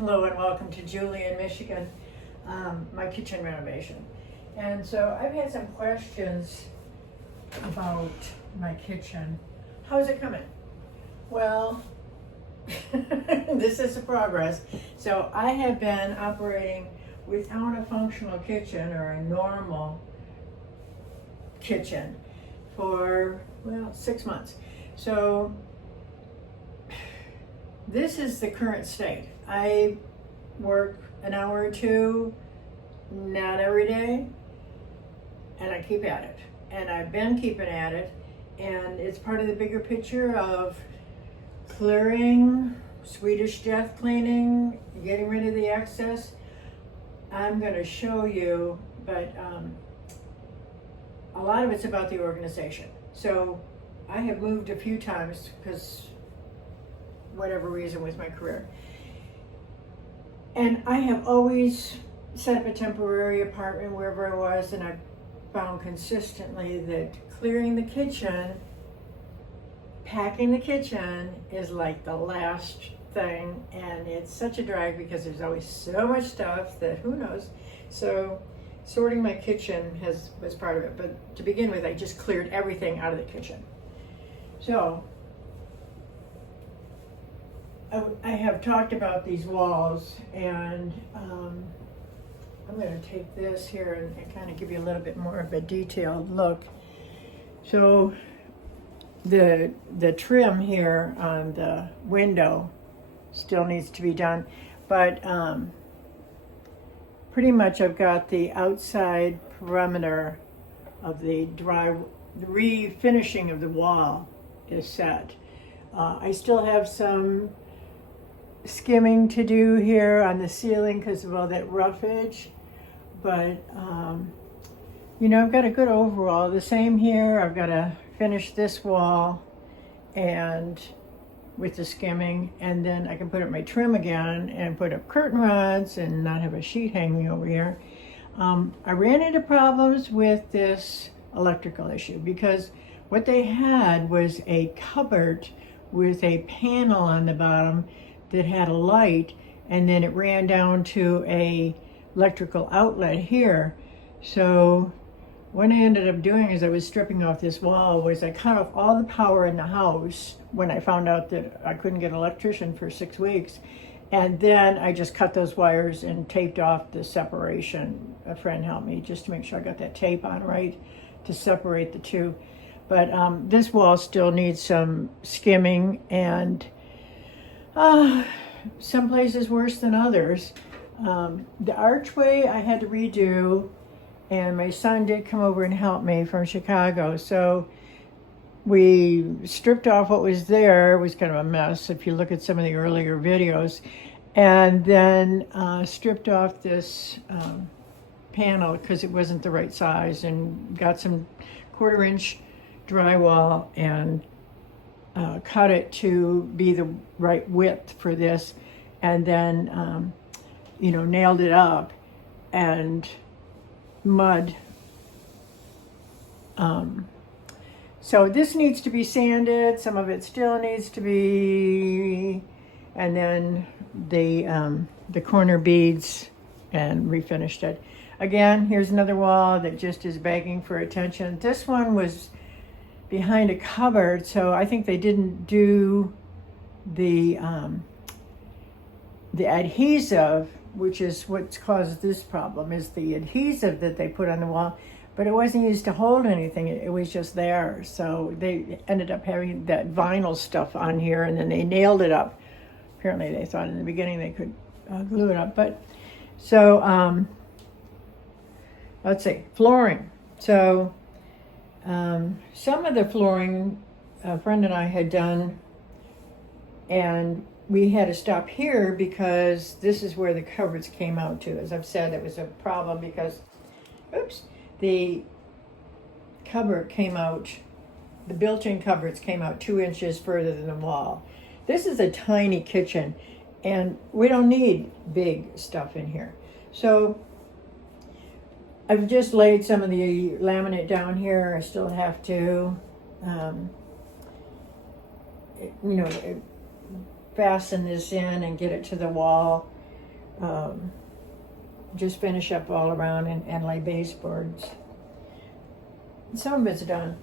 Hello and welcome to Julie in Michigan, my kitchen renovation. And so I've had some questions about my kitchen. How's it coming? Well, this is a progress. So I have been operating without a functional kitchen or a normal kitchen for, well, 6 months. So this is the current state. I work an hour or two, not every day, and I keep at it. And I've been keeping at it, and it's part of the bigger picture of clearing, Swedish death cleaning, getting rid of the excess. I'm going to show you, but a lot of it's about the organization. So I have moved a few times because whatever reason with my career. And I have always set up a temporary apartment wherever I was, and I've found consistently that clearing the kitchen, packing the kitchen is like the last thing, and it's such a drag because there's always so much stuff that who knows. So sorting my kitchen was part of it, but to begin with, I just cleared everything out of the kitchen. So I have talked about these walls, and I'm going to take this here and kind of give you a little bit more of a detailed look. So the trim here on the window still needs to be done, but pretty much I've got the outside perimeter of the refinishing of the wall is set. I still have some skimming to do here on the ceiling because of all that roughage, but I've got a good overall. The same here. I've got to finish this wall and with the skimming, and then I can put up my trim again and put up curtain rods and not have a sheet hanging over here. I ran into problems with this electrical issue because what they had was a cupboard with a panel on the bottom that had a light, and then it ran down to a electrical outlet here. So what I ended up doing as I was stripping off this wall was I cut off all the power in the house when I found out that I couldn't get an electrician for 6 weeks. And then I just cut those wires and taped off the separation. A friend helped me just to make sure I got that tape on right to separate the two. But this wall still needs some skimming, and some places worse than others. The archway I had to redo, and my son did come over and help me from Chicago. So we stripped off what was there. It was kind of a mess if you look at some of the earlier videos. And then stripped off this panel because it wasn't the right size, and got some 1/4 inch drywall and cut it to be the right width for this, and then nailed it up, and mud. So this needs to be sanded. Some of it still needs to be, and then the corner beads, and refinished it. Again, here's another wall that just is begging for attention. This one was behind a cupboard, so I think they didn't do the adhesive, which is what's caused this problem, is the adhesive that they put on the wall, but it wasn't used to hold anything. It was just there. So they ended up having that vinyl stuff on here, and then they nailed it up. Apparently they thought in the beginning they could glue it up. But so let's see, flooring. So some of the flooring a friend and I had done, and we had to stop here because this is where the cupboards came out to. As I've said, it was a problem because, the cupboard came out, the built-in cupboards came out 2 inches further than the wall. This is a tiny kitchen, and we don't need big stuff in here. So I've just laid some of the laminate down here. I still have to, fasten this in and get it to the wall. just finish up all around and lay baseboards. Some of it's done.